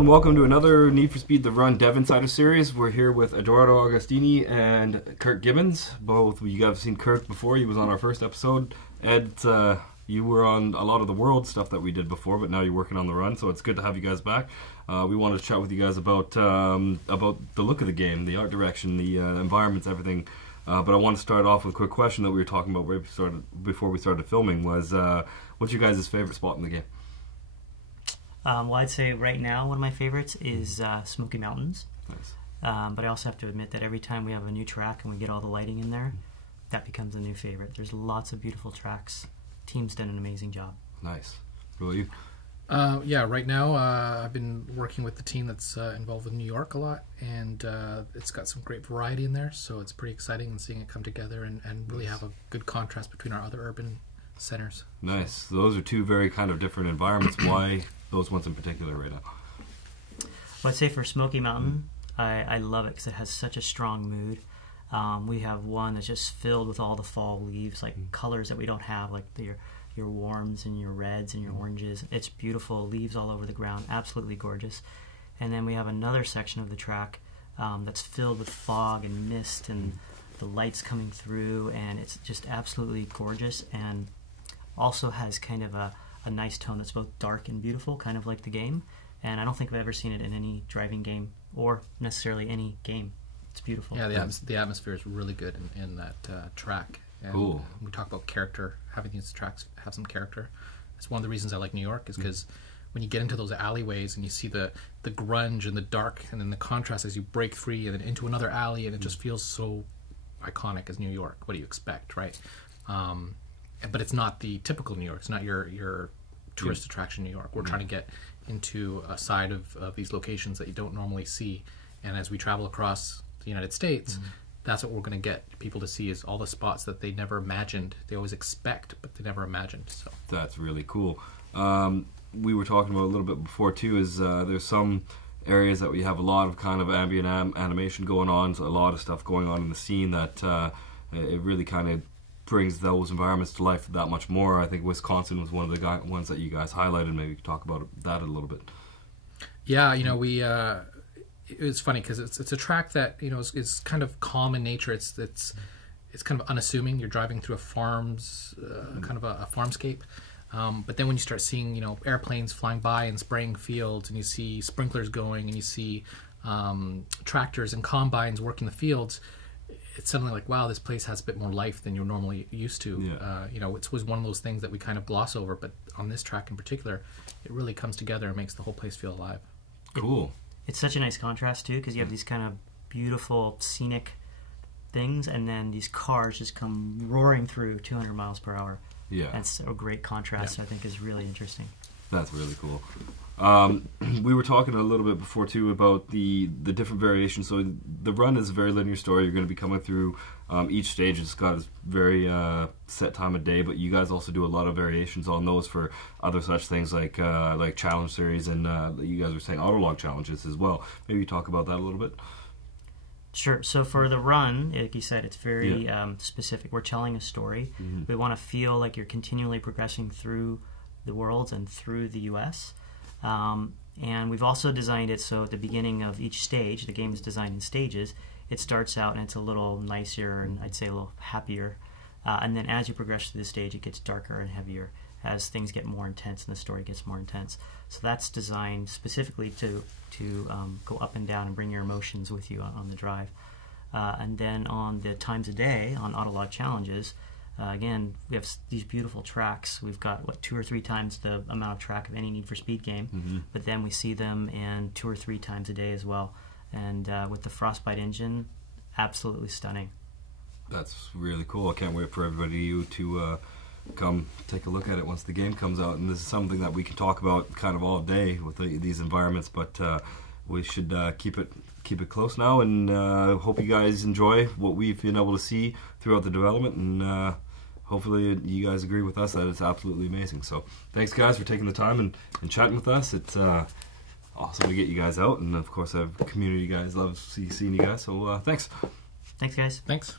and welcome to another Need for Speed The Run Dev Insider series. We're here with Eduardo Agostini and Kirk Gibbons. Both you guys have seen Kirk before. He was on our first episode. Ed, you were on a lot of the world stuff that we did before, but now you're working on the run, so it's good to have you guys back. We wanted to chat with you guys about the look of the game, the art direction, the environments, everything. But I want to start off with a quick question that we were talking about before we started filming was, what's your guys' favorite spot in the game? Well, I'd say right now one of my favorites is Smoky Mountains. Nice. But I also have to admit that every time we have a new track and we get all the lighting in there, that becomes a new favorite. There's lots of beautiful tracks. Team's done an amazing job. Nice. What about you? Yeah, right now I've been working with the team that's involved with New York a lot, and it's got some great variety in there, so it's pretty exciting and seeing it come together and really have a good contrast between our other urban centers. Nice. So those are two very kind of different environments. Why those ones in particular right now? Well, I'd say for Smoky Mountain, I love it because it has such a strong mood. We have one that's just filled with all the fall leaves, like colors that we don't have, like your warms and your reds and your oranges. It's beautiful, leaves all over the ground, absolutely gorgeous. And then we have another section of the track that's filled with fog and mist and the lights coming through, and it's just absolutely gorgeous, and also has kind of a nice tone that's both dark and beautiful, kind of like the game. And I don't think I've ever seen it in any driving game or necessarily any game. It's beautiful. Yeah, the atmosphere is really good in that track. And cool. We talk about character, having these tracks have some character. It's one of the reasons I like New York, is because when you get into those alleyways and you see the grunge and the dark, and then the contrast as you break free and then into another alley, and it just feels so iconic as New York. What do you expect, right? But it's not the typical New York. It's not your tourist attraction New York. We're trying to get into a side of these locations that you don't normally see. And as we travel across the United States, that's what we're going to get people to see, is all the spots that they never imagined. They always expect, but they never imagined. So that's really cool. We were talking about a little bit before too, is there's some areas that we have a lot of kind of ambient animation going on, so a lot of stuff going on in the scene that it really kind of brings those environments to life that much more. I think Wisconsin was one of the ones that you guys highlighted. Maybe you could talk about that a little bit. Yeah, you know, we it's funny because it's a track that, you know, is kind of calm in nature. It's kind of unassuming. You're driving through a farm's kind of a farmscape, but then when you start seeing, you know, airplanes flying by and spraying fields, and you see sprinklers going, and you see tractors and combines working the fields, it's suddenly like, wow, this place has a bit more life than you're normally used to. Yeah. You know, it was one of those things that we kind of gloss over, but on this track in particular, it really comes together and makes the whole place feel alive. Cool. It's such a nice contrast too, because you have these kind of beautiful scenic things, and then these cars just come roaring through 200 miles per hour. Yeah. That's a great contrast. I think is really interesting. That's really cool. We were talking a little bit before too about the different variations. So the run is a very linear story. You're going to be coming through each stage. It's got a very set time of day, but you guys also do a lot of variations on those for other such things like challenge series, and you guys were saying autolog challenges as well. Maybe talk about that a little bit. Sure. So for the run, like you said, it's very specific. We're telling a story. We want to feel like you're continually progressing through the worlds and through the U.S. And we've also designed it so at the beginning of each stage, the game is designed in stages, it starts out and it's a little nicer and I'd say a little happier. And then as you progress through the stage, it gets darker and heavier as things get more intense and the story gets more intense. So that's designed specifically to go up and down and bring your emotions with you on the drive. And then on the times a day, on autolog challenges, again, we have these beautiful tracks. We've got, what, 2 or 3 times the amount of track of any Need for Speed game, but then we see them in 2 or 3 times a day as well. And with the Frostbite engine, absolutely stunning. That's really cool. I can't wait for everybody to come take a look at it once the game comes out. And this is something that we can talk about kind of all day with these environments, but we should keep it close now, and hope you guys enjoy what we've been able to see throughout the development, and hopefully you guys agree with us that it's absolutely amazing. So thanks guys for taking the time and chatting with us. It's awesome to get you guys out, and of course our community guys love seeing you guys, so thanks. Thanks guys. Thanks.